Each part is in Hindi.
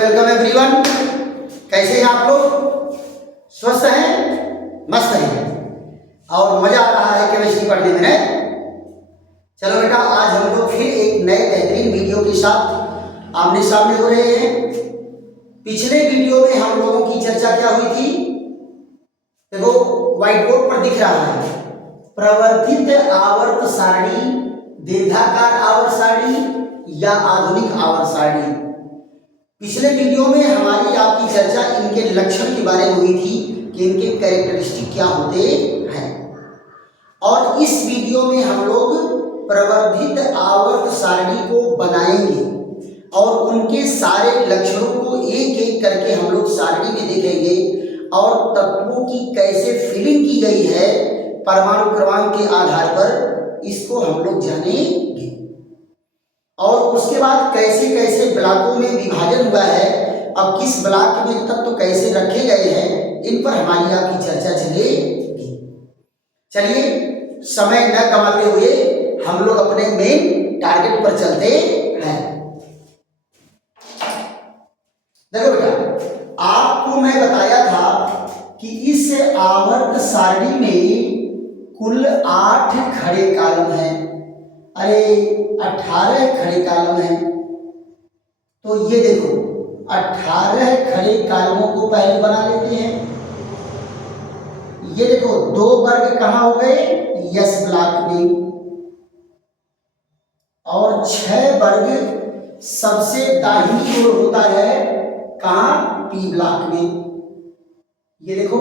Welcome everyone. कैसे हैं आप लोग? स्वस्थ हैं, मस्त हैं और मजा आ रहा है केमिस्ट्री पढ़ने में। चलो बेटा, आज हम लोग फिर एक नए बेहतरीन वीडियो के साथ आमने सामने हो रहे हैं। पिछले वीडियो में हम लोगों की चर्चा क्या हुई थी? देखो, व्हाइट बोर्ड पर दिख रहा है प्रवर्धित आवर्त सारणी, दीर्घाकार आवर्त सारणी या आधुनिक आवर्त सारणी। पिछले वीडियो में हमारी आपकी चर्चा इनके लक्षण के बारे में हुई थी कि इनके कैरेक्टरिस्टिक क्या होते हैं, और इस वीडियो में हम लोग प्रवर्धित आवर्त सारणी को बनाएंगे और उनके सारे लक्षणों को एक एक करके हम लोग सारणी में देखेंगे और तत्वों की कैसे फिलिंग की गई है परमाणु क्रमांक के आधार पर, इसको हम लोग जानेंगे। और उसके बाद कैसे कैसे ब्लॉकों में विभाजन हुआ है, अब किस ब्लॉक में तत्व कैसे रखे गए हैं, इन पर हमारी आपकी चर्चा चलेगी। चलिए, समय न गंवाते हुए हम लोग अपने मेन टारगेट पर चलते हैं। देखो बेटा, आपको मैं बताया था कि इस आवर्त सारणी में कुल 8 खड़े कॉलम हैं। अरे 18 खड़े कॉलम हैं। तो ये देखो, 18 खड़े कॉलमों को पहले बना लेते हैं। ये देखो, 2 वर्ग कहाँ हो गए? यस ब्लॉक में, और 6 वर्ग सबसे दाहिनी ओर होता है कहाँ? पी ब्लॉक में। ये देखो,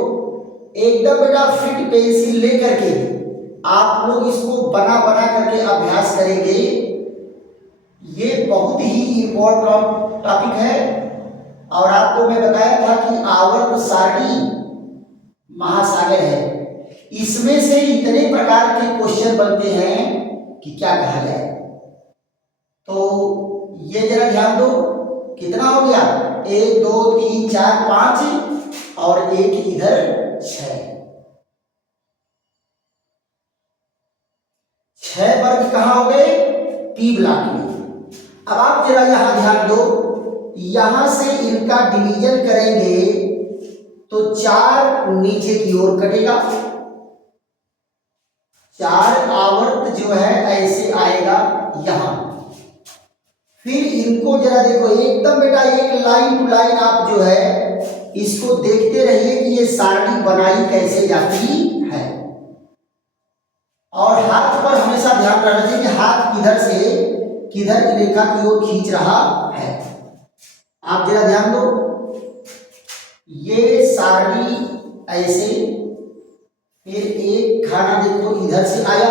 एकदम बेटा फिट पेंसिल लेकर के आप लोग इसको बना बना करके अभ्यास करेंगे। ये बहुत ही इम्पोर्टेंट टॉपिक है, और आपको मैं बताया था कि आवर्त सारणी महासागर है। इसमें से इतने प्रकार के क्वेश्चन बनते हैं कि क्या कहा जाए। तो ये जरा ध्यान दो, कितना हो गया? 1 2 3 4 5 और एक इधर 6। 6 वर्ग कहाँ हो गए? पी ब्लॉक में। अब आप जरा यहां ध्यान दो, यहां से इनका डिवीजन करेंगे तो 4 नीचे की ओर कटेगा। 4 आवर्त जो है ऐसे आएगा यहां। फिर इनको जरा देखो, एकदम बेटा एक लाइन टू लाइन आप जो है इसको देखते रहिए कि ये सारणी बनाई कैसे जाती है। और हाथ पर हमेशा ध्यान रखना चाहिए कि हाथ किधर से किधर रेखा की ओर खींच रहा है। आप जरा ध्यान दो, ये सारणी ऐसे, फिर एक खाना देखो इधर से आया,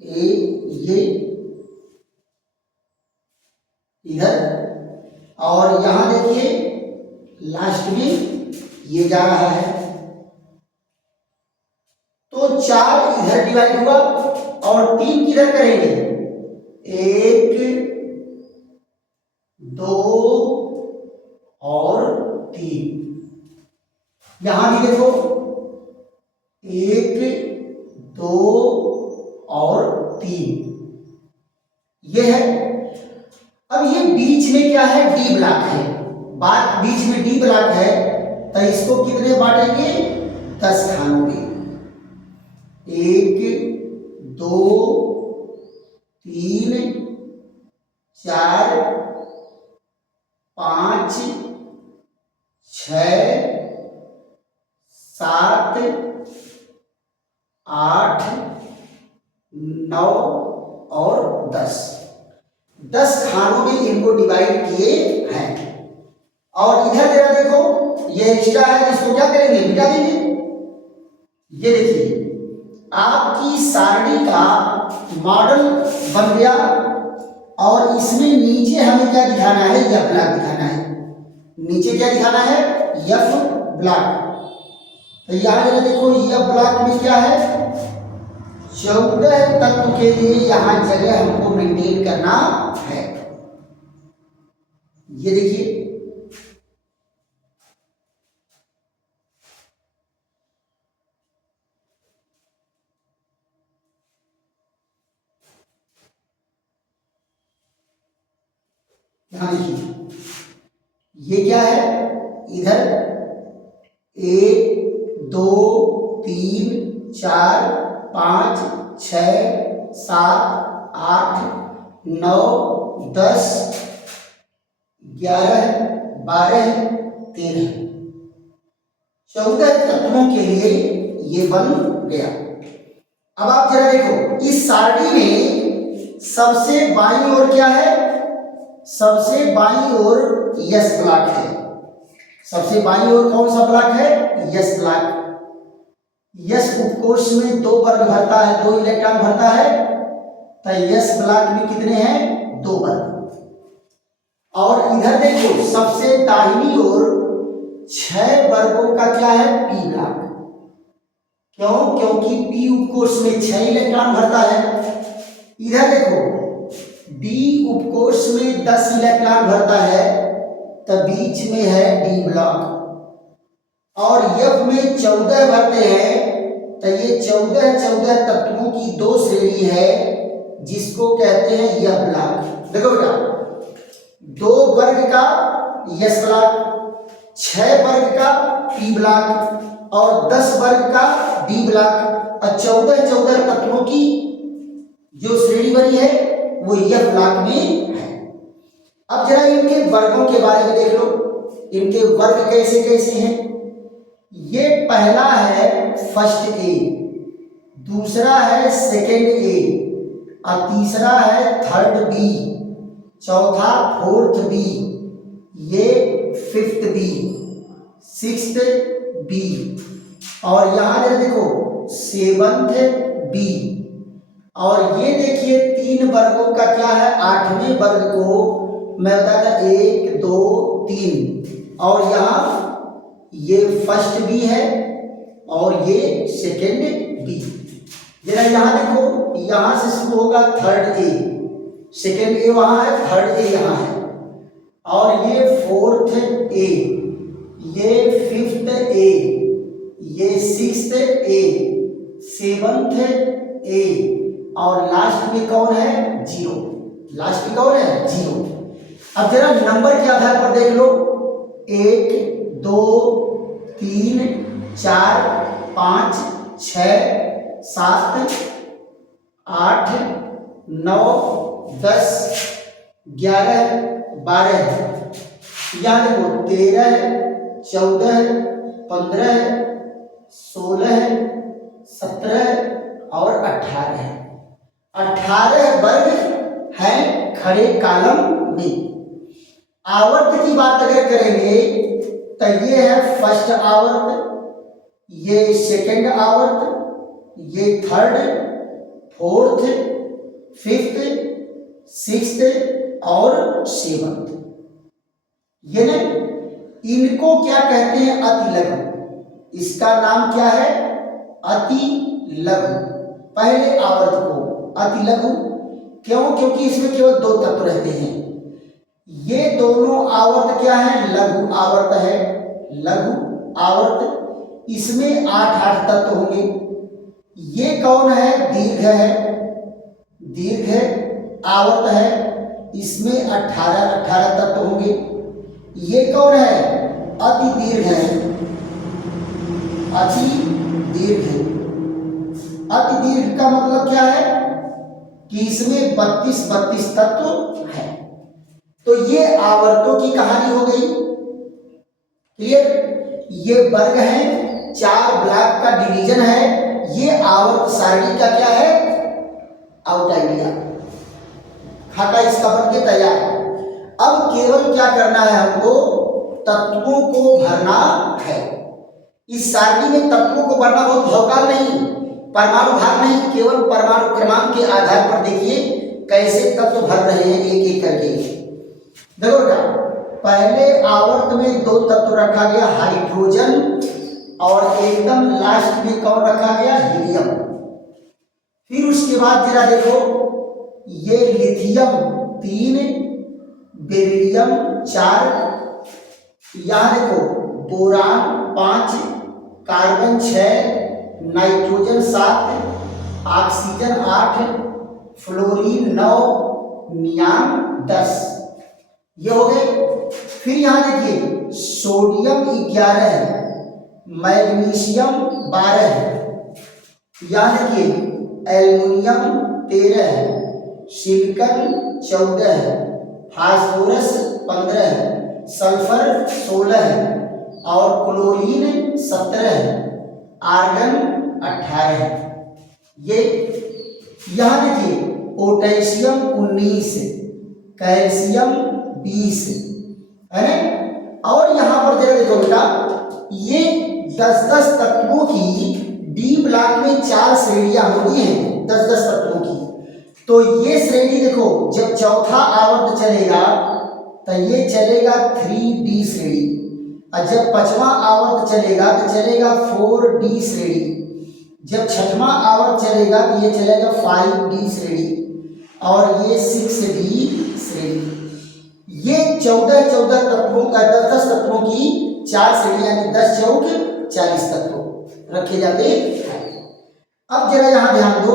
ये इधर, और यहां देखिए लास्ट में ये जा रहा है। तो 4 इधर डिवाइड हुआ और 3 किधर करेंगे? 1 2 और 3। यहां भी देखो 1 2 और 3, ये है। अब ये बीच में क्या है? डी ब्लॉक है। बात बीच में डी ब्लॉक है, तो इसको कितने बांटेंगे? 10 खानों में। 1 2 3 4 5 6 7 8 9 और 10। 10 खानों में इनको डिवाइड किए हैं। और इधर जरा देखो, ये एक्स्ट्रा है, इसको क्या करेंगे? मिटा देंगे। ये देखिए, आपकी सारणी का मॉडल बन गया, और इसमें नीचे हमें क्या दिखाना है? यफ ब्लॉक दिखाना है। नीचे क्या दिखाना है? F block. तो यहां जरा देखो, यफ ब्लॉक में क्या है? 14 तत्व के लिए यहां जगह हमको मेंटेन करना है। ये देखिए, यहां देखिए ये क्या है, इधर 1 2 3 4 5 6 7 8 9 10 11 12 13 14 तत्वों के लिए ये बन गया। अब आप जरा देखो, इस सारणी में सबसे बाईं ओर क्या है, सबसे बाईं ओर यस ब्लॉक है। सबसे बाईं ओर कौन सा ब्लॉक है, यस ब्लॉक। यस उपकोष में 2 वर्ग भरता है, 2 इलेक्ट्रॉन भरता है, तो यस ब्लॉक में कितने हैं, 2 वर्ग। और इधर देखो सबसे दाहिनी ओर 6 वर्गों का क्या है, पी ब्लॉक। क्यों, क्योंकि पी उपकोष में 6 इलेक्ट्रॉन भरता है। इधर देखो डी उपकोष में 10 इलेक्ट्रॉन भरता है, तो बीच में है डी ब्लॉक। और एफ में 14 भरते हैं, तो ये 14 तत्वों की 2 श्रेणी है, जिसको कहते हैं यह ब्लॉक। देखो बेटा, 2 वर्ग का यस ब्लॉक, 6 वर्ग का पी ब्लॉक और 10 वर्ग का डी ब्लॉक और 14 तत्वों की जो श्रेणी बनी है वो यह ब्लॉक में है। अब जरा इनके वर्गों के बारे में देख लो, इनके वर्ग कैसे कैसे हैं। ये पहला है फर्स्ट ए, दूसरा है सेकेंड ए और तीसरा है थर्ड बी, चौथा फोर्थ बी, ये फिफ्थ बी, सिक्स्थ बी और यहां देखो सेवंथ बी। और ये देखिए 3 वर्गों का क्या है, 8वें वर्ग को मैं बताया 1 2 3 और यहाँ ये फर्स्ट बी है और ये सेकेंड बी। जरा यहाँ देखो, यहाँ से शुरू होगा थर्ड ए, सेकेंड ए वहाँ है, थर्ड ए यहाँ है और ये फोर्थ ए, ये फिफ्थ ए, ये सिक्स्थ ए, सेवंथ ए और लास्ट में कौन है, 0। लास्ट में कौन है, 0। अब जरा नंबर के आधार पर देख लो, 1 2 3 4 5 6 7 8 9 10 11 12 यहाँ देखो 13 14 15 16 17 और 18 वर्ग हैं खड़े कॉलम में। आवर्त की बात अगर करेंगे तो ये है फर्स्ट आवर्त, ये सेकंड आवर्त, ये थर्ड, फोर्थ, फिफ्थ, सिक्स्थ और सेवंथ। ये ना, इनको क्या कहते हैं, अति लघु। इसका नाम क्या है, अति लघु। पहले आवर्त को अति लघु क्यों, क्योंकि इसमें केवल 2 तत्व रहते हैं। ये दोनों आवर्त क्या है, लघु आवर्त है, लघु आवर्त। इसमें 8 तत्व होंगे। ये कौन है, दीर्घ है, दीर्घ आवर्त है, इसमें 18 तत्व होंगे। ये कौन है, अति दीर्घ है, अति दीर्घ। अति दीर्घ का मतलब क्या है कि इसमें 32 तत्व है। तो ये आवर्तों की कहानी हो गई, क्लियर। ये वर्ग है, 4 ब्लॉक का डिवीजन है। ये आवर्त सारणी का क्या है, आउट आइडिया, खाका इसका बन के तैयार। अब केवल क्या करना है, हमको तत्वों को भरना है। इस सारणी में तत्वों को भरना बहुत भौकाल नहीं, परमाणु भार नहीं, केवल परमाणु क्रमांक के आधार पर देखिए कैसे तत्व भर रहे हैं एक एक करके। देखो बेटा, पहले आवर्त में 2 तत्व रखा गया, हाइड्रोजन, और एकदम लास्ट में कौन रखा गया, हीलियम। फिर उसके बाद जरा देखो, ये लिथियम 3, बेरिलियम 4, यहाँ देखो boron 5, carbon 6, nitrogen 7, oxygen 8, fluorine 9, नियान 10। ये हो गए। फिर यहाँ देखिए सोडियम 11, मैग्नीशियम 12, यहाँ देखिए एल्युमिनियम 13, सिलिकॉन 14, फास्फोरस 15, सल्फर 16 और क्लोरीन 17, आर्गन 18। ये यहाँ देखिए पोटेशियम 19, कैल्शियम 20 है ना। और यहाँ पर जरा देखो बेटा, ये 10-10 तत्वों की डी ब्लॉक में 4 श्रेणियां होती हैं 10-10 तत्वों की। तो ये श्रेणी देखो जब चौथा आवर्त चलेगा तो ये चलेगा 3D श्रेणी, और जब 5वां आवर्त चलेगा तो चलेगा 4D श्रेणी, जब 6वां आवर्त चलेगा तो ये चलेगा 5D श्रेणी, और ये 6D श्रेणी। ये 14-14 तत्वों का 10-10 तत्वों की 4 श्रेणी, यानी 10 चौक 40 तत्व रखे जाते हैं। अब जरा यहाँ ध्यान दो,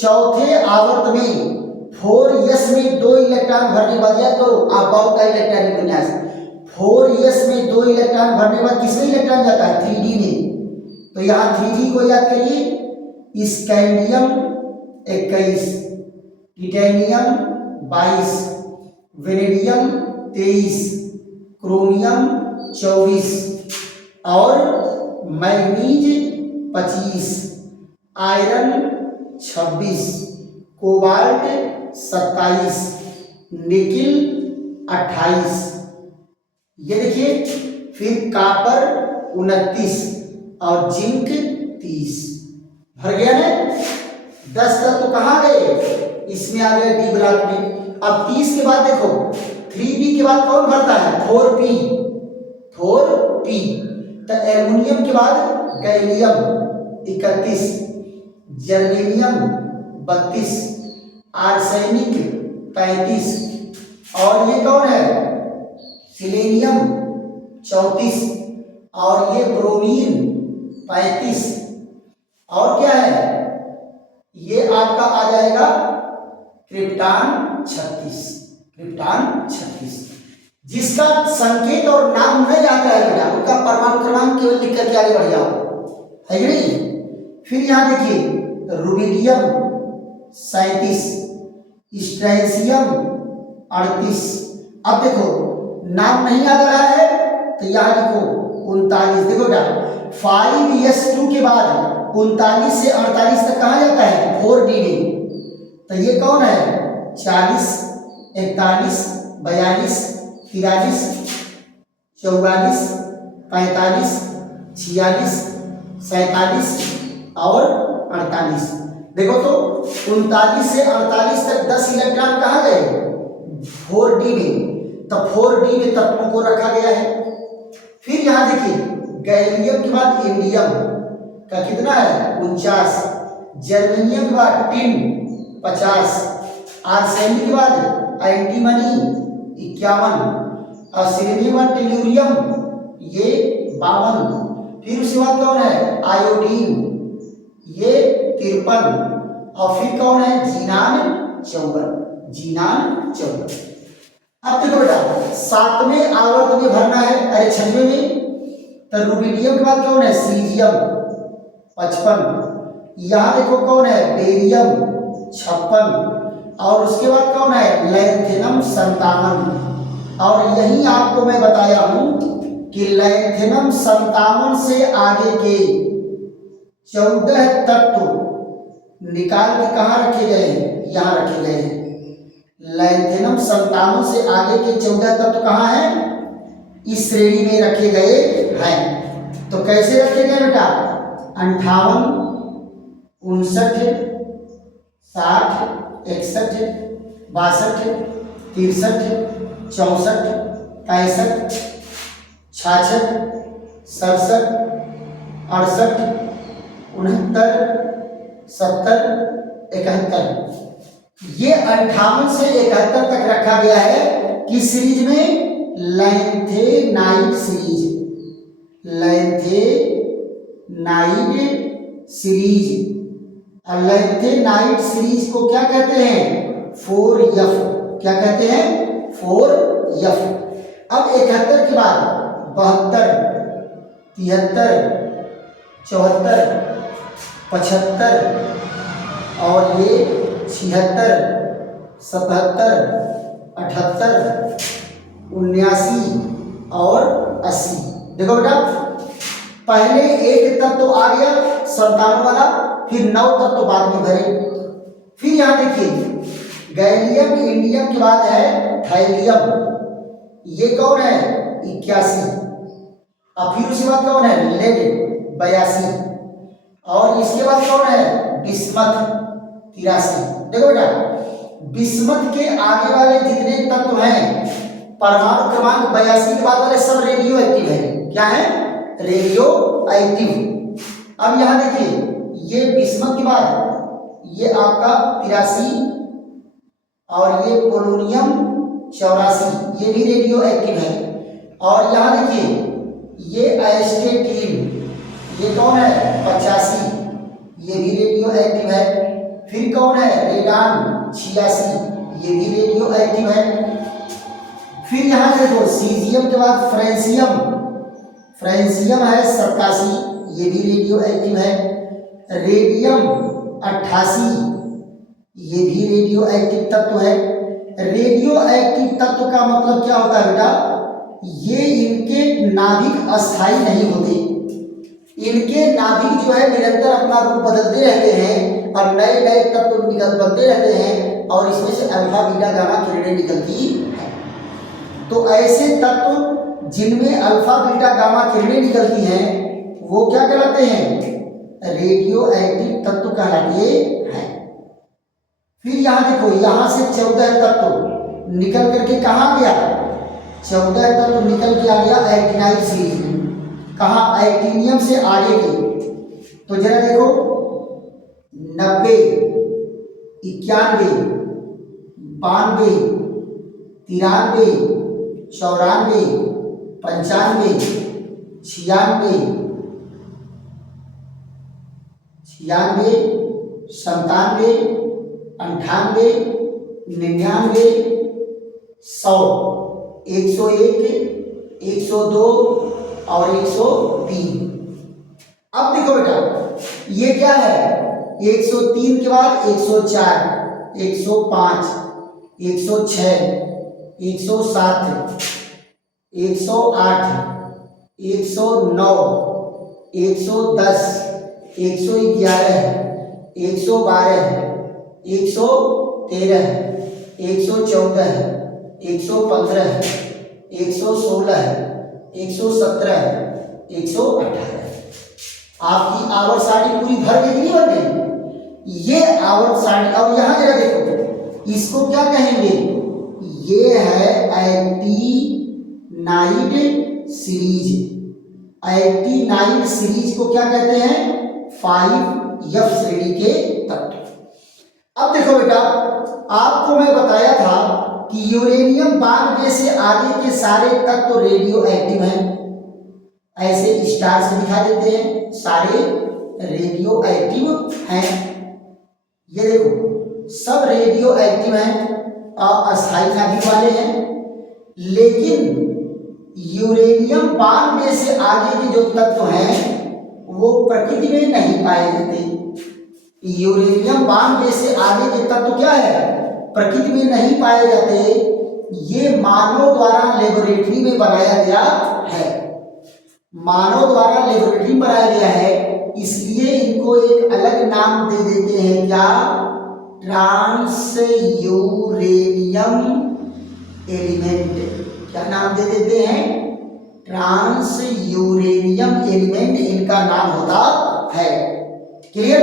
चौथे आवर्त में 4s में 2 इलेक्ट्रॉन भरने बाद, याद करो आप बाउ का इलेक्ट्रॉनिक विन्यास, 4s में 2 इलेक्ट्रॉन भरने बाद किसमें इलेक्ट्रॉन जाता है? 3D में। तो यहाँ 3D को याद करिए, स्कैंडियम 21, टिटेनियम 22, वेनेडियम 23, क्रोमियम 24 और मैग्नीज 25, आयरन 26, कोबाल्ट 27, निकिल 28। ये देखिए, फिर कापर 29 और जिंक 30। भर गया ना? 10 तत्व कहाँ गए? इसमें आ गया डी ब्लॉक में। अब 30 के बाद देखो 3B के बाद कौन भरता है? 4P। तो एल्युमिनियम के बाद गैलियम 31, जर्मेनियम 32, आर्सेनिक 35 और ये कौन है? सिलेनियम 34 और ये ब्रोमीन 35 और क्या है? ये आपका आ जाएगा क्रिप्टॉन 36। जिसका संकेत और नाम नहीं आता है बेटा, उनका परमाणु क्रमांक केवल लिख करके आगे बढ़ जाओ, है कि नहीं? फिर यहां देखिए रुबिडियम 37, स्ट्रैंसियम 38। अब देखो नाम नहीं याद आ रहा है तो यहां लिखो 39। देखो बेटा 5s2 के बाद 39 से 48 तक कहा जाता है? 4D में। तो ये कौन है? 40, 41, 42, 43, 44, 45, 46, 47 और 48। देखो तो 39 से 48 तक 10 इलेक्ट्रॉन कहाँ गए? 4D में। तो 4D में तत्वों को रखा गया है। फिर यहाँ देखिए गैलियम के बाद इंडियम का कितना है? 49, जर्मेनियम के बाद टिन 50, आर्सेनिक के बाद एंटीमनी 51 और सिलिनियम और टेल्यूरियम ये 52। फिर उसके बाद कौन है? आयोडीन ये 53 और फिर कौन है? जीनान 54। अब देखो बेटा 7वें आवर्त में भरना है, अरे 6वें में। तो रुबिडियम के बाद कौन है? सीजियम 55। यहाँ देखो कौन है? बेरियम 56 और उसके बाद कौन है? लैंथेनम 57। और यही आपको मैं बताया हूं कि लैंथेनम 57 से आगे के 14 तत्व निकाल के कहाँ रखे गए हैं? यहाँ रखे गए हैं। लैंथेनम 57 से आगे के 14 तत्व कहाँ हैं? इस श्रेणी में रखे गए हैं। तो कैसे रखे गए बेटा? 58, 59, 60, 61, 62, 63, 64, 65, 66, 67, 68, 69, 70, 71। ये 58 से 71 तक रखा गया है किस सीरीज में? Lanthanide series. और लैंथेनाइड सीरीज को क्या कहते हैं? 4F। क्या कहते हैं? 4 एफ। अब 71 के बाद 72, 73, 74, 75 और ये 76, 77, 78, 79 और 80। देखो बेटा, पहले एक तत्व आ गया 97 वाला, फिर 9 तत्व बाद में भरे। फिर यहां देखिए गैलियम इंडियम के बाद है थाइलियम, ये कौन है 81। अब फिर उसके बाद कौन है लेड 82 और इसके बाद कौन है बिस्मथ 83। देखो बेटा, बिस्मथ के आगे वाले जितने तत्व हैं परमाणु क्रमांक 82 के बाद वाले सब रेडियो एक्टिव है। क्या है रेडियो एक्टिव। अब यहां देखिए ये बिस्मथ के बाद ये आपका 83 और ये पोलोनियम 84, ये भी रेडियो एक्टिव है। और यहां देखिए ये एस्टेटिन, ये कौन है 85, ये भी रेडियो एक्टिव है। फिर कौन है रेडान 86, ये भी रेडियो एक्टिव है। फिर यहां देखो सीजियम के बाद फ्रेंसियम, फ्रेंसियम है 87, ये भी रेडियो एक्टिव है। रेडियम 88, ये भी रेडियो एक्टिव तत्व है। रेडियो एक्टिव तत्व का मतलब क्या होता है बेटा, ये इनके नाभिक अस्थाई नहीं होते, इनके नाभिक जो है निरंतर अपना रूप बदलते रहते हैं और नए नए तत्व बनते रहते हैं और इसमें से अल्फा बीटा गामा किरणें निकलती हैं। तो ऐसे तत्व जिनमें अल्फा बीटा गामा किरणें निकलती हैं वो क्या कहलाते हैं रेडियो एक्टिव तत्व कहलाते हैं। फिर यहां देखो, यहां से 14 तत्व निकल करके कहां गया, 14 तत्व निकल के आ गया एक्टिनाइड सीरीज में। कहा एक्टिनियम से आगे के, तो जरा देखो 90, 91, 92, 93, 94, 95, 96, 96, 97, 98, 99, 100, 101, 102 और 103। अब देखो बेटा ये क्या है 103 के बाद 104, 105, 106, 107, 108, 109, 110, 111, 112, 113, 114, 115, 116, 117, 118। आपकी आवर्त सारणी पूरी भर गई नहीं बन गई, ये आवर्त सारणी। अब यहां जरा देखो इसको क्या कहेंगे, ये है एक्टिनाइड सीरीज। एक्टिनाइड सीरीज को क्या कहते हैं 5F श्रेणी के तत्व। अब देखो बेटा, आपको मैं बताया था कि यूरेनियम 92 से आगे के सारे तत्व रेडियो एक्टिव हैं। ऐसे स्टार से दिखा देते हैं, सारे रेडियो एक्टिव हैं। ये देखो सब रेडियो एक्टिव हैं और अस्थायी नाभिक वाले हैं। लेकिन यूरेनियम 92 से आगे के जो तत्व हैं वो प्रकृति में नहीं पाए जाते। यूरेनियम 92 से आगे के तत्व क्या है प्रकृति में नहीं पाए जाते। ये मानव द्वारा लेबोरेटरी में बनाया गया है, मानव द्वारा लेबोरेटरी में बनाया गया है, इसलिए इनको एक अलग नाम दे देते हैं। क्या ट्रांस यूरेनियम एलिमेंट। क्या नाम दे देते हैं ट्रांस यूरेनियम एलिमेंट, इनका नाम होता है। क्लियर।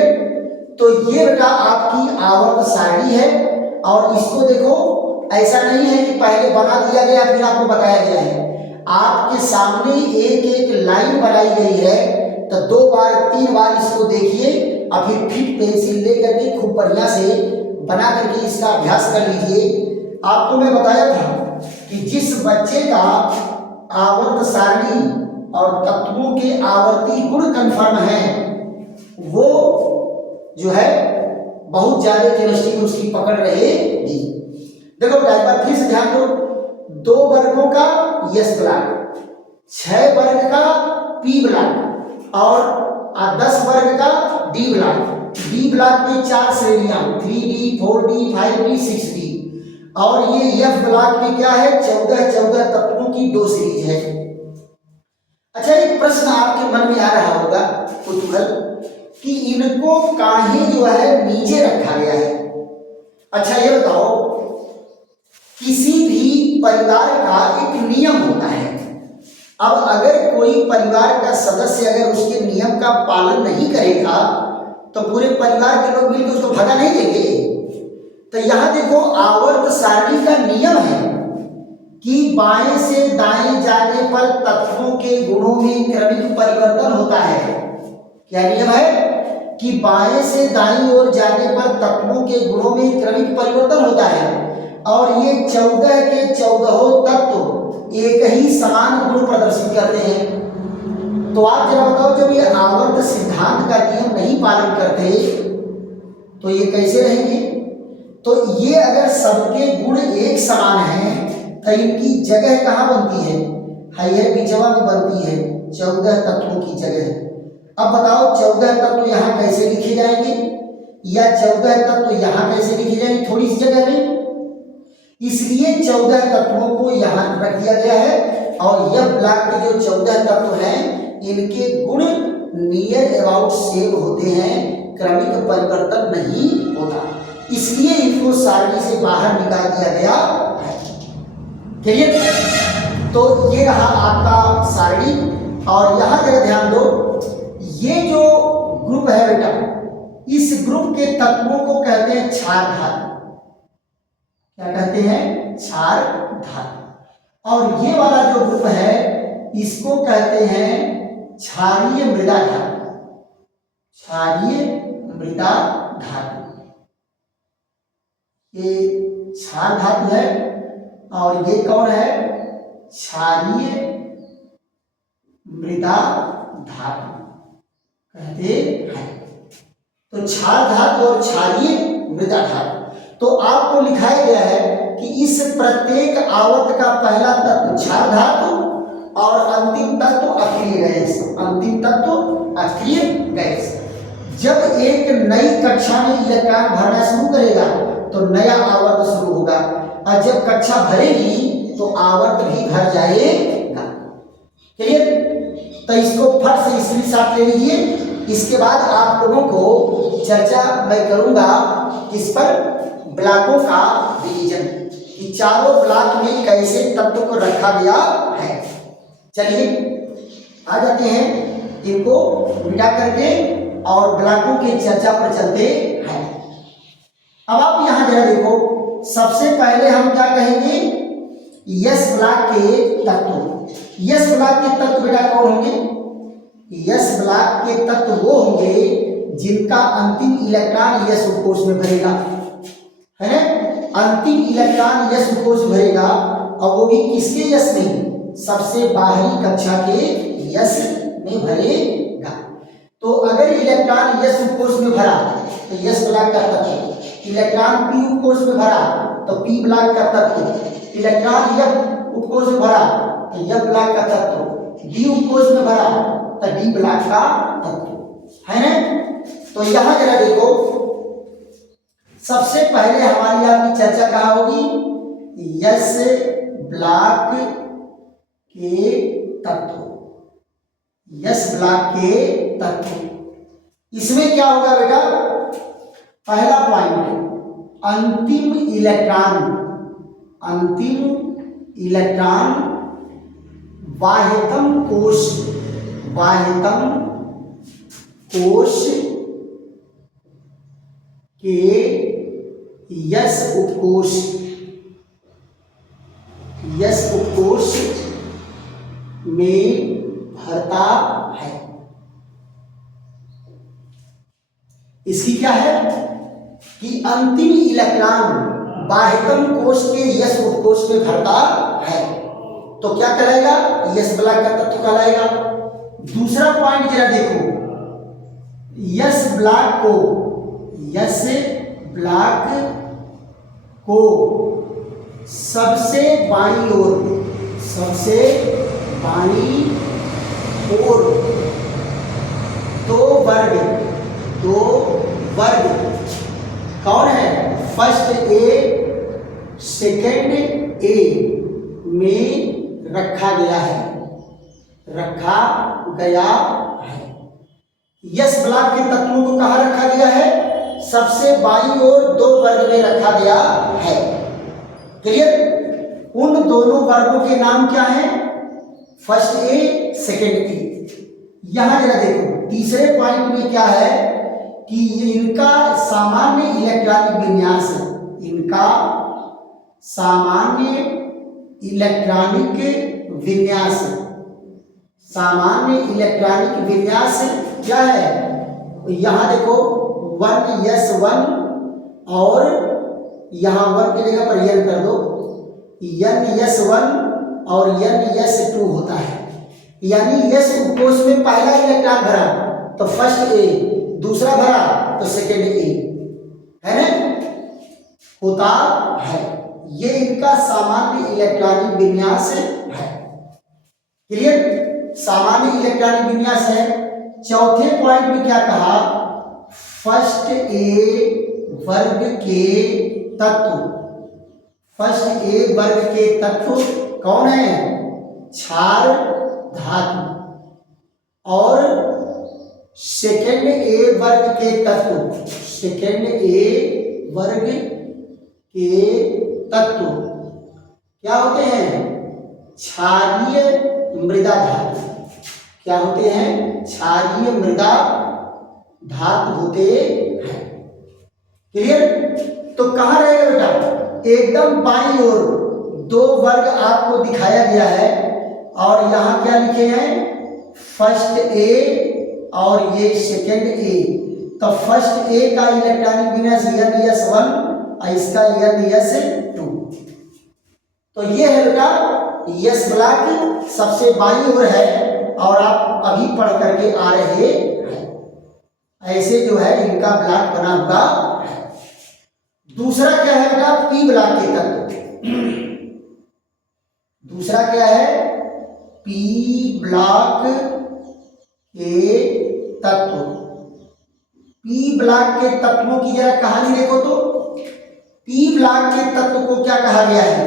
तो ये बेटा आपकी आवर्त सारणी है और इसको देखो ऐसा नहीं है कि पहले बना दिया गया फिर आपको बताया गया है। आपके सामने एक एक लाइन बनाई गई है, तो 2 बार 3 बार इसको देखिए और फिर पेंसिल ले करके खूब बढ़िया से बना करके इसका अभ्यास कर लीजिए। आपको मैं बताया था कि जिस बच्चे का आवर्त सारणी और तत्वों के आवर्ती गुण कन्फर्म है वो जो है बहुत ज्यादा केमिस्ट्री में उसकी पकड़ रहेगी। देखो एक बार फिर से ध्यान दो, 2 वर्गों का यस ब्लॉक, 6 वर्ग का पी ब्लॉक और 10 वर्ग का डी ब्लॉक। डी ब्लॉक में 4 श्रेणियां 3D, 4D, 5D, 6D और ये एफ ब्लॉक में क्या है 14 तत्वों की 2 सीरीज है। अच्छा, एक प्रश्न आपके मन में आ रहा होगा कुतूहल कि इनको काहे जो है नीचे रखा गया है। अच्छा ये बताओ, किसी भी परिवार का एक नियम होता है। अब अगर कोई परिवार का सदस्य अगर उसके नियम का पालन नहीं करेगा तो पूरे परिवार के लोग मिलकर उसको भगा नहीं देंगे। तो यहां देखो, आवर्त सारणी का नियम है कि बाएं से दाएं जाने पर तत्वों के गुणों में क्रमिक परिवर्तन होता है। क्या नियम है कि बाएं से दाईं ओर जाने पर तत्वों के गुणों में क्रमिक परिवर्तन होता है और ये 14 के 14 तत्व एक ही समान गुण प्रदर्शित करते हैं। तो आप जरा बताओ, जब ये आवर्त सिद्धांत का नियम नहीं पालन करते तो ये कैसे रहेंगे? तो ये अगर सबके गुण एक समान हैं तो इनकी जगह कहाँ बनती है? हायर बीजवा में बनती है 14 तत्वों की जगह। अब बताओ 14 तत्व यहाँ कैसे लिखे जाएंगे या 14 तत्व यहाँ कैसे लिखे जाएंगे थोड़ी सी जगह में? इसलिए 14 तत्वों को यहाँ रख दिया गया है और यह ब्लॉक के जो 14 तत्व हैं इनके गुण नियर अबाउट सेम होते हैं, क्रमिक परिवर्तन नहीं होता, इसलिए इनको सारणी से बाहर निकाल दिया गया है। क्लियर? तो ये रहा आपका सारणी और यहाँ जरा ध्यान दो, ये जो ग्रुप है बेटा, इस ग्रुप के तत्वों को कहते हैं क्षार धातु। क्या कहते हैं? क्षार धातु। और ये वाला जो ग्रुप है इसको कहते हैं क्षारीय मृदा धातु। क्षारीय मृदा धातु, ये क्षार धातु है और ये कौन है? क्षारीय मृदा धातु कहते हैं। तो क्षार धातु और क्षारीय मृदा धातु। तो आपको लिखाया गया है कि इस प्रत्येक आवर्त का पहला तत्व क्षार धातु और अंतिम तत्व अक्रिय गैस। अंतिम तत्व अक्रिय गैस। जब एक नई कक्षा में इलेक्ट्रॉन भरना शुरू करेगा तो नया आवर्त शुरू होगा और जब कक्षा भरेगी तो आवर्त भी भर जाएगा। क्लियर? तो इसको फट से स्क्रीनशॉट ले लीजिए। इसके बाद आप लोगों को चर्चा मैं करूंगा किस पर? ब्लॉकों का डिवीजन, कि चारों ब्लॉक में कैसे तत्व को रखा गया है। चलिए आ जाते हैं, इनको मिटा करके और ब्लॉकों की चर्चा पर चलते हैं। अब आप यहां जरा देखो, सबसे पहले हम क्या कहेंगे? यस ब्लॉक के तत्व। यस ब्लॉक के तत्व बेटा कौन होंगे? यस ब्लॉक के तत्व वो होंगे जिनका अंतिम इलेक्ट्रॉन यस उपकोष में भरेगा, है ना? अंतिम इलेक्ट्रॉन यस उपकोष भरेगा और वो भी किसके यस में? सबसे बाहरी कक्षा के यस में भरेगा। तो अगर इलेक्ट्रॉन यस उपकोष में भरा तो यस ब्लॉक का तत्व, इलेक्ट्रॉन पी उपकोष में भरा तो पी ब्लॉक का तत्व, इलेक्ट्रॉन एफ उपकोष में भरा तो एफ ब्लॉक का तत्व, डी उपकोष में भरा तो डी ब्लॉक का तत्व, है ना? तो यहां जरा देखो, सबसे पहले हमारी आपकी चर्चा कहाँ होगी? यस ब्लॉक के तत्व। यस ब्लॉक के तत्व, इसमें क्या होगा बेटा? पहला पॉइंट, अंतिम इलेक्ट्रॉन। अंतिम इलेक्ट्रॉन बाह्यतम कोश, बाह्यतम कोश के यस उपकोष, यस उपकोष में भरता है। इसकी क्या है कि अंतिम इलेक्ट्रॉन बाह्यतम कोश के यस उपकोष में भरता है तो क्या कहलाएगा? यस ब्लॉक का तत्व कहलाएगा। दूसरा पॉइंट जरा देखो, यस ब्लॉक को, यस ब्लॉक को सबसे बाईं ओर, सबसे बाईं ओर दो वर्ग, दो वर्ग कौन है? फर्स्ट ए सेकेंड ए में रखा गया है, रखा गया है। यस ब्लॉक के तत्वों को कहाँ रखा गया है? सबसे बाईं ओर दो वर्ग में रखा गया है। क्लियर? उन दोनों वर्गों के नाम क्या हैं? फर्स्ट ए सेकेंड ए। यहां जरा देखो तीसरे पॉइंट में क्या है कि इनका सामान्य इलेक्ट्रॉनिक विन्यास है, इनका सामान्य इलेक्ट्रॉनिक विन्यास, सामान्य इलेक्ट्रॉनिक विन्यास क्या है? यहां देखो 1s1 और यहां 1 की जगह पर n कर दो, ns1 और ns2 होता है। यानी s उपकोष में पहला इलेक्ट्रॉन भरा तो फर्स्ट ए, दूसरा भरा तो सेकेंड ए, है ना? होता है। ये इनका सामान्य इलेक्ट्रॉनिक विन्यास है। क्लियर? सामान्य इलेक्ट्रॉनिक विन्यास है। चौथे पॉइंट में क्या कहा? फर्स्ट ए वर्ग के तत्व, फर्स्ट ए वर्ग के तत्व कौन है? क्षार धातु। और सेकेंड ए वर्ग के तत्व, सेकेंड ए वर्ग के तत्व क्या होते हैं? क्षारीय मृदा धातु। क्या होते हैं? क्षारीय मृदा धातु होते हैं। क्लियर? तो कहाँ रहेगा बेटा? एकदम बाईं ओर दो वर्ग आपको दिखाया गया है और यहाँ क्या लिखे हैं? फर्स्ट ए और ये सेकेंड ए। तो फर्स्ट ए का इलेक्ट्रॉनिक विन्यास ns1 और इसका ns2। तो ये है बेटा यस ब्लॉक सबसे बाईं ओर है और आप अभी पढ़ करके आ रहे हैं। ऐसे जो है इनका ब्लॉक बना हुआ है। दूसरा क्या है बेटा? पी ब्लॉक के तत्व। दूसरा क्या है? पी ब्लॉक के तत्व। पी ब्लॉक के तत्वों की जरा कहानी देखो तो पी ब्लॉक के तत्व को क्या कहा गया है?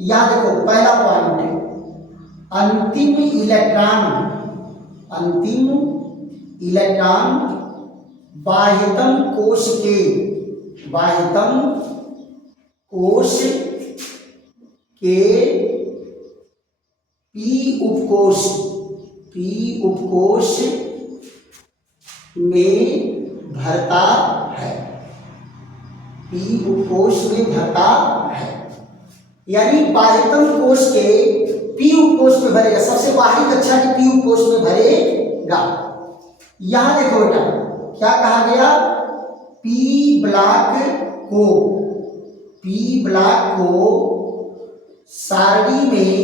यहां देखो पहला पॉइंट है अंतिम इलेक्ट्रॉन, अंतिम इलेक्ट्रॉन बाह्यतम कोश के, बाह्यतम कोश के पी उपकोश, पी उपकोश में भरता है, पी उपकोश में भरता है। यानी बाह्यतम कोश के पी उपकोश में भरेगा, सबसे बाहरी कक्षा के पी उपकोश में भरेगा। यहां देखो बेटा क्या कहा गया? पी ब्लॉक को, पी ब्लॉक को सारणी में,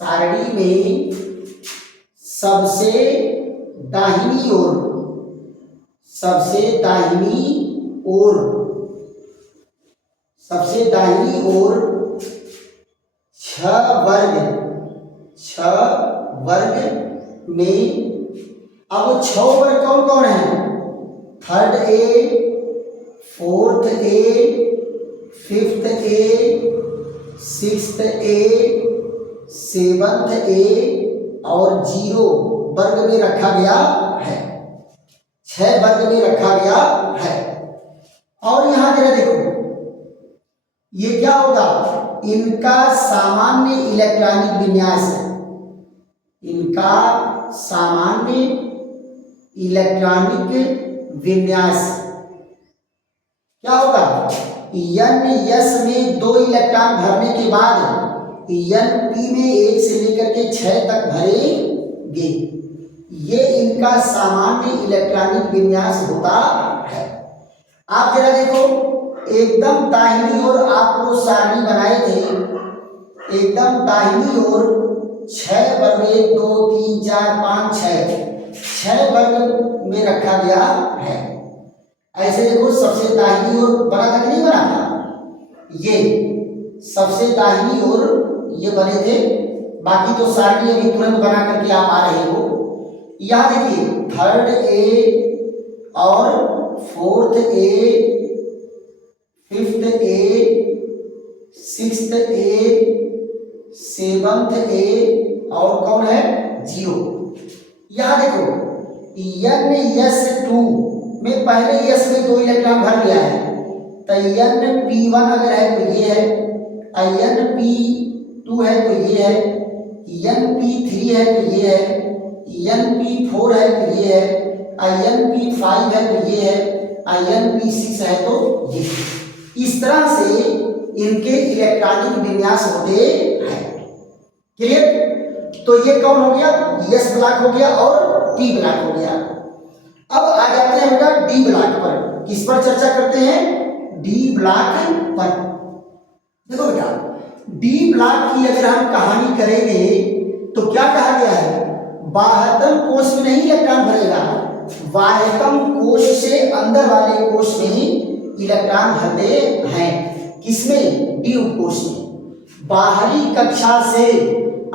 सारणी में सबसे दाहिनी ओर, सबसे दाहिनी ओर, सबसे दाहिनी ओर 6 वर्ग, 6 वर्ग में। अब 6 वर्ग कौन कौन है? Third A, fourth A, fifth A, sixth A, seventh A और 0 वर्ग में रखा गया है, 6 वर्ग में रखा गया है। और यहां जरा देखो ये क्या होगा? इनका सामान्य इलेक्ट्रॉनिक विन्यास है, इनका सामान्य इलेक्ट्रॉनिक विन्यास क्या होगा? ns में 2 इलेक्ट्रॉन भरने के बाद np में 1 से लेकर के 6 तक भरेंगे। ये इनका सामान्य इलेक्ट्रॉनिक विन्यास होता है। आप जरा देखो एकदम दाहिनी ओर आपको सारणी बनाए थे, एकदम दाहिनी ओर 6 वर्ग, 1 2 3 4 5 6 वर्ग में रखा गया है। ऐसे देखो सबसे दाहिनी ओर बना था कि नहीं बना था? ये सबसे दाहिनी ओर ये बने थे, बाकी तो सारणी अभी तुरंत बना करके आप आ रहे हो। यहाँ देखिए थर्ड ए और fourth A, fifth A, sixth A, seventh A और कौन है 0। यहाँ देखो NS2 में पहले S में 2 इलेक्ट्रॉन भर लिया है, तो NP1 अगर है तो ये है, NP2 है तो ये है, NP3 है तो ये है, NP4 है तो ये है, NP5 है तो ये है, NP6 है तो ये। इस तरह से इनके इलेक्ट्रॉनिक विन्यास होते हैं। क्लियर? तो ये कौन हो गया, S ब्लॉक हो गया और P ब्लॉक हो गया। अब आ जाते हैं बेटा D ब्लॉक पर। किस पर चर्चा करते हैं, D ब्लॉक पर। देखो बेटा D ब्लॉक की अगर हम कहानी करेंगे तो क्या कहा गया है, बाह्यतम कोश में नहीं इलेक्ट्रॉन भरेगा, बाह्यतम कोश से अंदर वाले कोश में ही इलेक्ट्रॉन भरते हैं। किसमें, D उपकोश में। बाहरी कक्षा से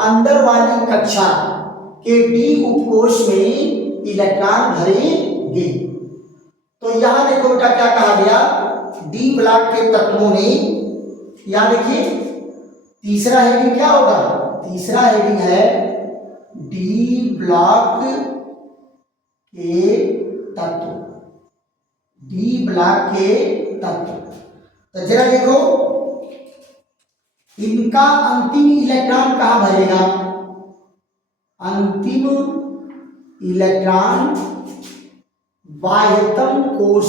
अंदर वाली कक्षा के D उपकोश में इलेक्ट्रॉन भरेंगे। तो यहां देखो बेटा क्या कहा गया, D ब्लॉक के तत्वों में, यहां देखिए तीसरा हेडिंग क्या होगा, तीसरा हेडिंग है D ब्लॉक के तत्व, D ब्लॉक के तत्व। तो जरा देखो इनका अंतिम इलेक्ट्रॉन कहां भरेगा, अंतिम इलेक्ट्रॉन बाह्यतम कोश,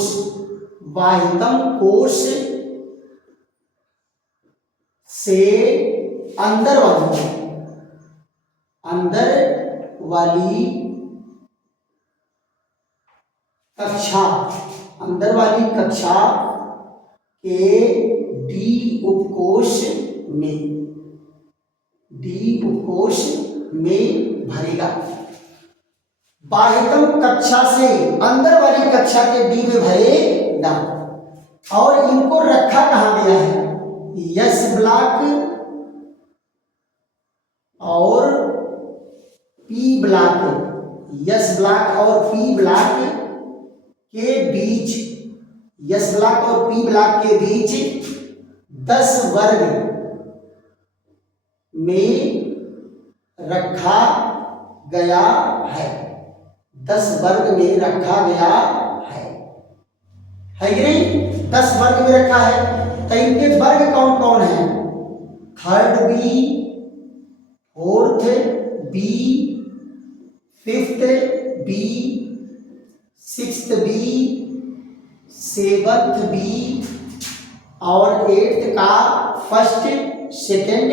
बाह्यतम कोश से अंदर वाली कक्षा, अंदर वाली कक्षा के D उपकोश में, D उपकोश में भरेगा। बाह्यतम कक्षा से अंदर वाली कक्षा के D में भरेगा। और इनको रखा कहां गया है, S ब्लॉक और P ब्लॉक, S ब्लॉक और P ब्लॉक के बीच, S ब्लॉक और P ब्लॉक के बीच 10 वर्ग में रखा गया है, 10 वर्ग में रखा गया है कि नहीं, 10 वर्ग में रखा है। तो इनके वर्ग कौन कौन है, third B, fourth B, fifth B, sixth B, seventh B और एट्थ का फर्स्ट, सेकेंड,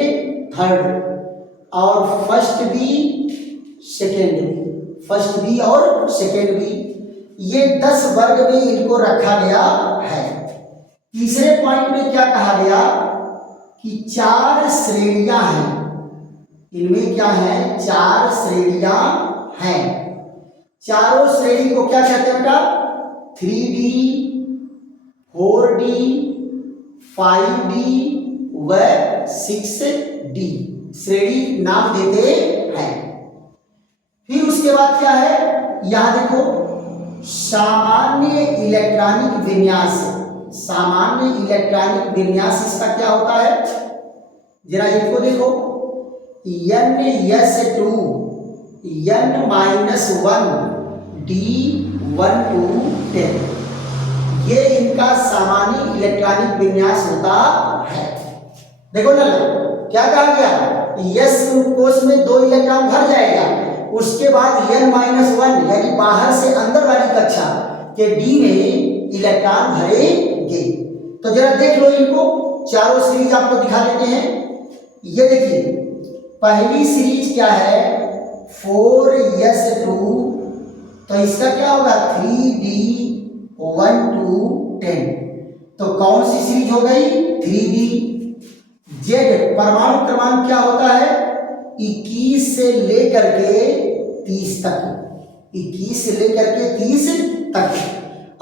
थर्ड और first B, second B, first B और सेकेंड बी, ये 10 वर्ग में इनको रखा गया है। तीसरे पॉइंट में क्या कहा गया कि 4 श्रेणियां हैं, इनमें क्या है, 4 श्रेणियां हैं। चारों श्रेणी को क्या कहते हैं बेटा, 3D, 4D, 5D व 6D श्रेणी नाम देते हैं। फिर उसके बाद क्या है, यहां देखो सामान्य इलेक्ट्रॉनिक विन्यास, सामान्य इलेक्ट्रॉनिक विन्यास इसका क्या होता है, जरा इसको देखो, NS2 N-1 D1 to 10, ये इनका सामान्य इलेक्ट्रॉनिक विन्यास होता है। देखो ना क्या कहा गया, S कोश में 2 इलेक्ट्रॉन भर जाएगा, उसके बाद N-1 यानी बाहर से अंदर वाली कक्षा के D में इलेक्ट्रॉन भरेंगे। तो जरा देख लो इनको, चारों सीरीज आपको दिखा देते हैं। ये देखिए पहली सीरीज क्या है, 4S2, तो इसका क्या होगा 3D1 to 10, तो कौन सी सीरीज हो गई 3D। जेड परमाणु क्रमांक क्या होता है, 21 से लेकर के 30 तक, 21 से लेकर के 30 तक।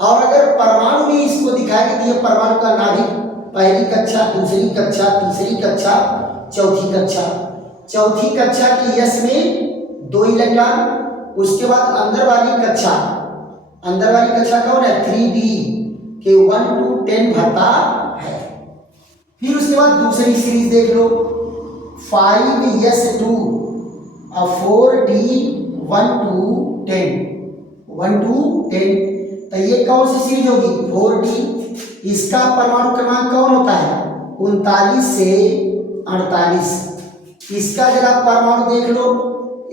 और अगर परमाणु में इसको दिखाई दी है, परमाणु का नाभिक, पहली कक्षा, दूसरी कक्षा, तीसरी कक्षा, चौथी कक्षा। चौथी कक्षा के यस में 2 इलेक्ट्रॉन। उसके बाद अंदर वाली कक्षा कौन है? 3D के 1 to 10 भरता है। फिर उसके बाद दूसरी सीरीज देख लो, 5s2 और 4d 1 to 10। तो ये कौन सी सीरीज होगी? 4d। इसका परमाणु क्रमांक कौन होता है? 39 से 48। इसका जरा परमाणु देख लो,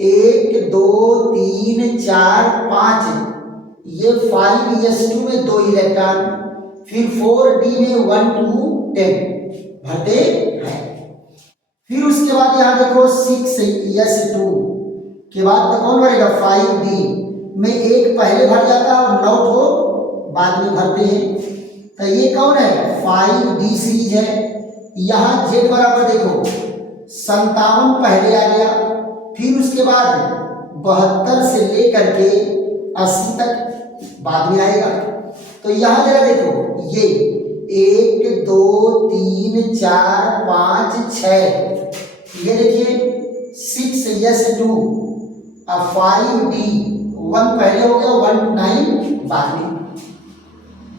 1 2 3 4 5। ये 5s2 में 2 इलेक्ट्रॉन, फिर 4d में 1 to 10 भरते हैं। फिर उसके बाद यहाँ देखो 6s2 के बाद तो कौन भरेगा? 5d में 1 पहले भर जाता है और 9 को बाद में भरते हैं। तो ये कौन है? 5d सीरीज है। यहाँ z बराबर देखो 57 पहले आ गया, फिर उसके बाद 72 से लेकर के 80 तक बाद में आएगा। तो यहाँ जरा देखो, ये 1 2 3 4 5 6, ये देखिए 6s2 और 5d 1 पहले हो गया, 1 to 9 बाद में।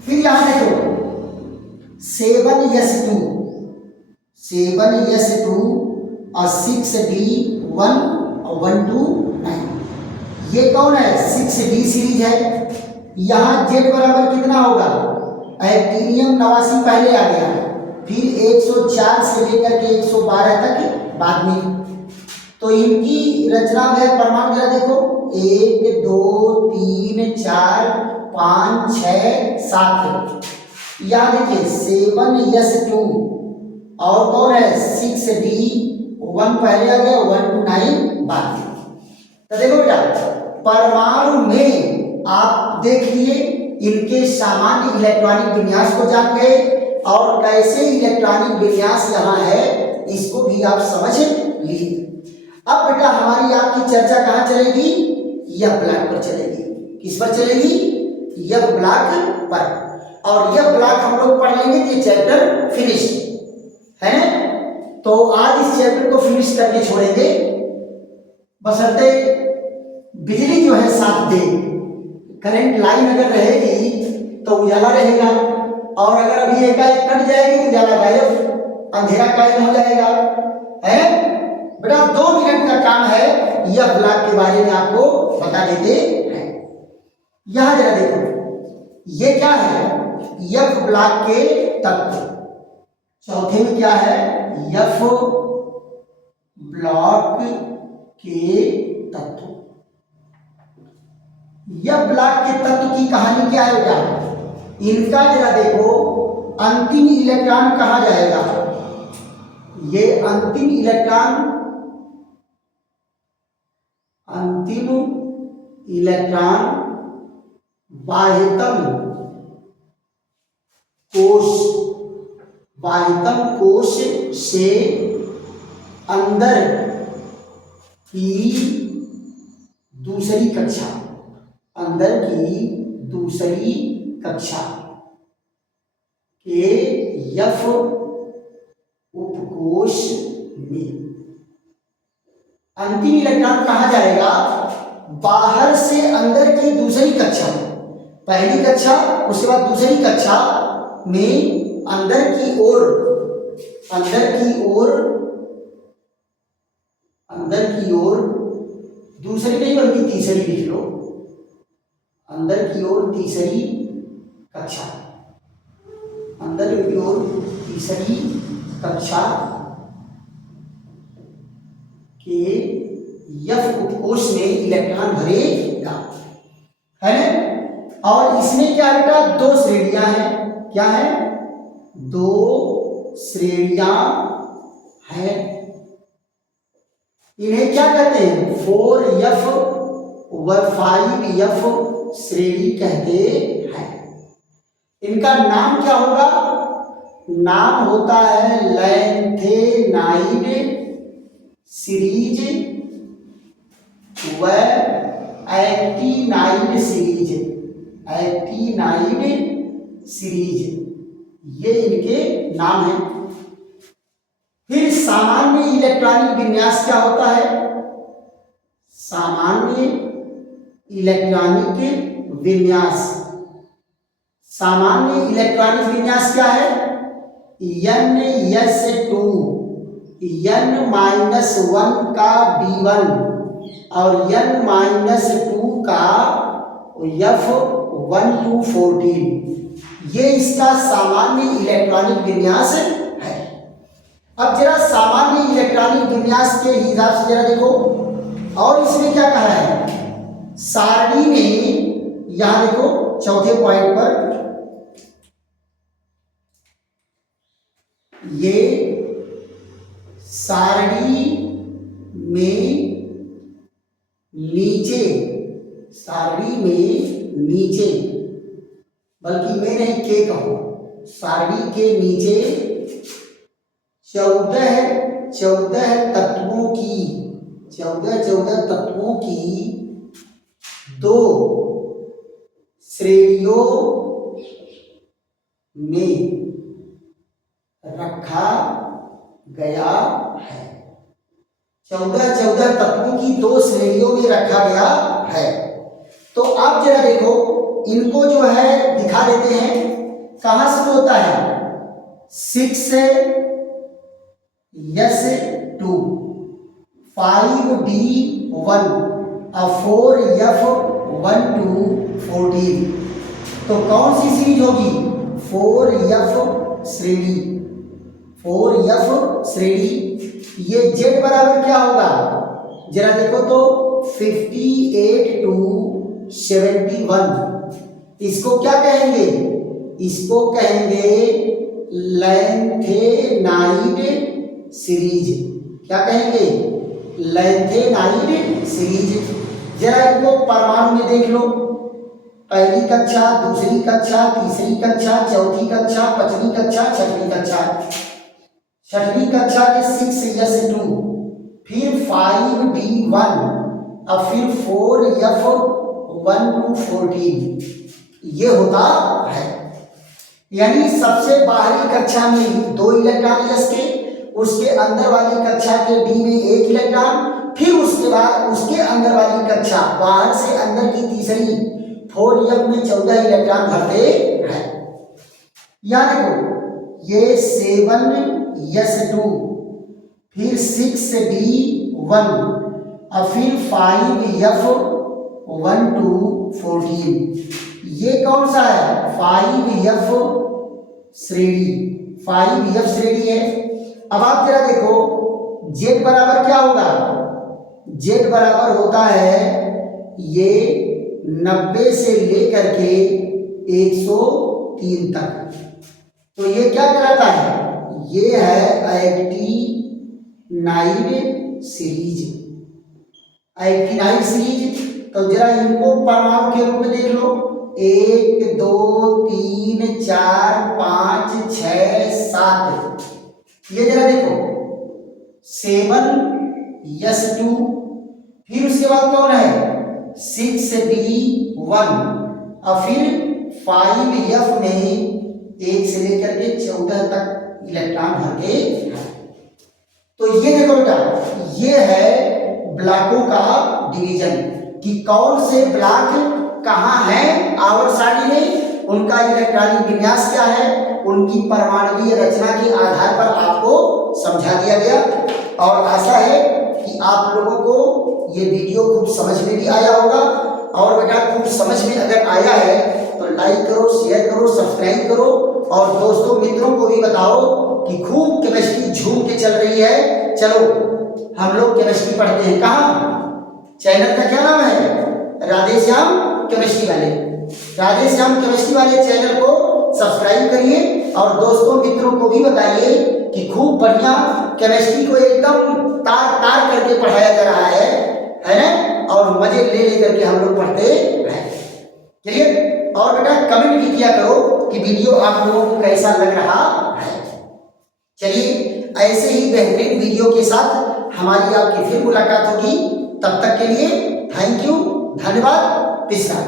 फिर यहाँ देखो 7s2 और 6d 1 और 1 to 9। ये कौन है? 6d सीरीज है। यहाँ z बराबर कितना होगा? एक्टीनियम 89 पहले आ गया, फिर 104 से लेकर के 112 तक बाद में। तो इनकी रचना में परमाणु जरा देखो, 1 2 3 4 5 6 7। यहाँ देखिए 7s2 और कौन है? 6d 1 पहले आ गया, 1 to 9 बाद में। तो देखो बेटा, परमाणु में आप देख लिए, इनके सामान्य इलेक्ट्रॉनिक विन्यास को जान गए और कैसे इलेक्ट्रॉनिक विन्यास यहाँ है इसको भी आप समझ लिए। अब बेटा हमारी आपकी चर्चा कहाँ चलेगी? यह ब्लॉक पर चलेगी। किस पर चलेगी? यह ब्लॉक पर। और यह ब्लॉक हम लोग पढ़ लेंगे कि चैप्टर फिनिश है। तो आज इस चैप्टर को फिनिश करके छोड़ेंगे, बशर्ते बिजली जो है साथ दे। करंट लाइन अगर रहेगी तो उजाला रहेगा, और अगर अभी एकाएक कट जाएगी तो उजाला गायब, अंधेरा कायम हो जाएगा। है बेटा, 2 मिनट का काम है, यह ब्लॉक के बारे में आपको बता देते हैं। यहां जरा देखो, ये क्या है? यफ ब्लॉक के तत्व। चौथे में क्या है? यफ ब्लॉक के तत्व। यह ब्लॉक के तत्व की कहानी क्या है बेटा? इनका जरा देखो, अंतिम इलेक्ट्रॉन कहाँ जाएगा? ये अंतिम इलेक्ट्रॉन बाह्यतम कोश से अंदर की दूसरी कक्षा के यफ उपकोश में। अंतिम इलेक्ट्रॉन कहाँ जाएगा? बाहर से अंदर की दूसरी कक्षा। पहली कक्षा, उसके बाद दूसरी कक्षा में अंदर की ओर दूसरी नहीं बल्कि तीसरी लिख लो। अंदर की ओर तीसरी कक्षा, के यफ उपकोश में इलेक्ट्रॉन भरेगा, है ना? और इसमें क्या बेटा? 2 श्रेणियां हैं। क्या है? 2 श्रेणियां हैं। इन्हें क्या कहते हैं? 4f व 5f श्रेणी कहते हैं। इनका नाम क्या होगा? नाम होता है लैंथेनाइड सीरीज व एक्टिनाइड सीरीज। ये इनके नाम हैं। फिर सामान्य इलेक्ट्रॉनिक विन्यास क्या होता है? सामान्य इलेक्ट्रॉनिक विन्यास, सामान्य इलेक्ट्रॉनिक विन्यास क्या है? N+2 N-1 का B1 और N-2 का F1214, ये इसका सामान्य इलेक्ट्रॉनिक विन्यास है। अब जरा सामान्य इलेक्ट्रॉनिक विन्यास के हिसाब से जरा देखो, और इसमें क्या कहा है? सारणी में, यहां देखो चौथे पॉइंट पर, ये सारणी में नीचे, सारणी में नीचे, बल्कि मैं नहीं के कहो, सारणी के नीचे 14 तत्वों की, 14 तत्वों की 2 श्रेणियों में रखा गया है। 14 तत्वों की 2 श्रेणियों में रखा गया है। तो आप जरा देखो, इनको जो है दिखा देते हैं। कहां से होता है? 6S2 5D1 और 4F1214, तो कौन सी सीरीज होगी? 4F श्रेणी, 4F श्रेणी। ये Z बराबर क्या होगा? जरा देखो तो 58-71, इसको क्या कहेंगे? इसको कहेंगे लैंथेनाइड सीरीज। क्या कहेंगे? Lanthanide series. जरा इनको परमाणु में देख लो, पहली कक्षा, दूसरी कक्षा, तीसरी कक्षा, चौथी कक्षा, पांचवी कक्षा, छठवीं कक्षा। छठवीं कक्षा के 6S2, फिर 5D1 और फिर 4F1214, ये होता है। यानी सबसे बाहरी कक्षा में 2 इलेक्ट्रॉन S के, उसके अंदर वाली कक्षा के D में 1 इलेक्ट्रॉन, फिर उसके बाद उसके अंदर वाली कक्षा, बाहर से अंदर की तीसरी 4F में 14 इलेक्ट्रॉन भरते हैं। याद देखो, ये 7S2, फिर 6D1 और फिर 5F1214, ये कौन सा है? 5F श्रेणी, 5F श्रेणी है। अब आप जरा देखो, Z बराबर क्या होगा? Z बराबर होता है ये 90 से लेकर के 103 तक। तो ये क्या कहलाता है? ये है एक्टिनाइड सीरीज, एक्टिनाइड सीरीज। तो जरा इनको परमाणु के रूप में देख लो, 1 2 3 4 5 6 7। ये जरा देखो 7S2, फिर उसके बाद कौन है? 6D1 और फिर 5F में 1 से लेकर के 14 तक इलेक्ट्रॉन भर के। तो ये देखो बेटा, ये है ब्लॉकों का डिवीजन कि कौन से ब्लॉक कहाँ हैं आवर्त सारणी में, उनका इलेक्ट्रॉनिक विन्यास क्या है, उनकी परमाणुीय रचना के आधार पर आपको समझा दिया गया। और आशा है कि आप लोगों को ये वीडियो खूब समझ में भी आया होगा। और बेटा खूब समझ में अगर आया है तो लाइक करो, शेयर करो, सब्सक्राइब करो और दोस्तों मित्रों को भी बताओ कि खूब केमिस्ट्री झूम के चल रही है। चलो हम लोग केमिस्ट्री पढ़ते हैं। कहाँ? चैनल का क्या नाम है? राधेश्याम केमिस्ट्री वाले। राधेश्याम केमिस्ट्री वाले चैनल को सब्सक्राइब करिए और दोस्तों मित्रों को भी बताइए कि खूब बढ़िया केमिस्ट्री को एकदम तार तार करके पढ़ाया जा रहा है ना, और मजे ले लेकर के हम लोग पढ़ते हैं। चलिए, और बेटा कमेंट भी किया करो कि वीडियो आप लोगों को कैसा लग रहा है। चलिए, ऐसे ही बेहतरीन वीडियो के साथ हमारी आपकी फिर मुलाकात होगी। तब तक के लिए थैंक यू, धन्यवाद, पिछड़ा।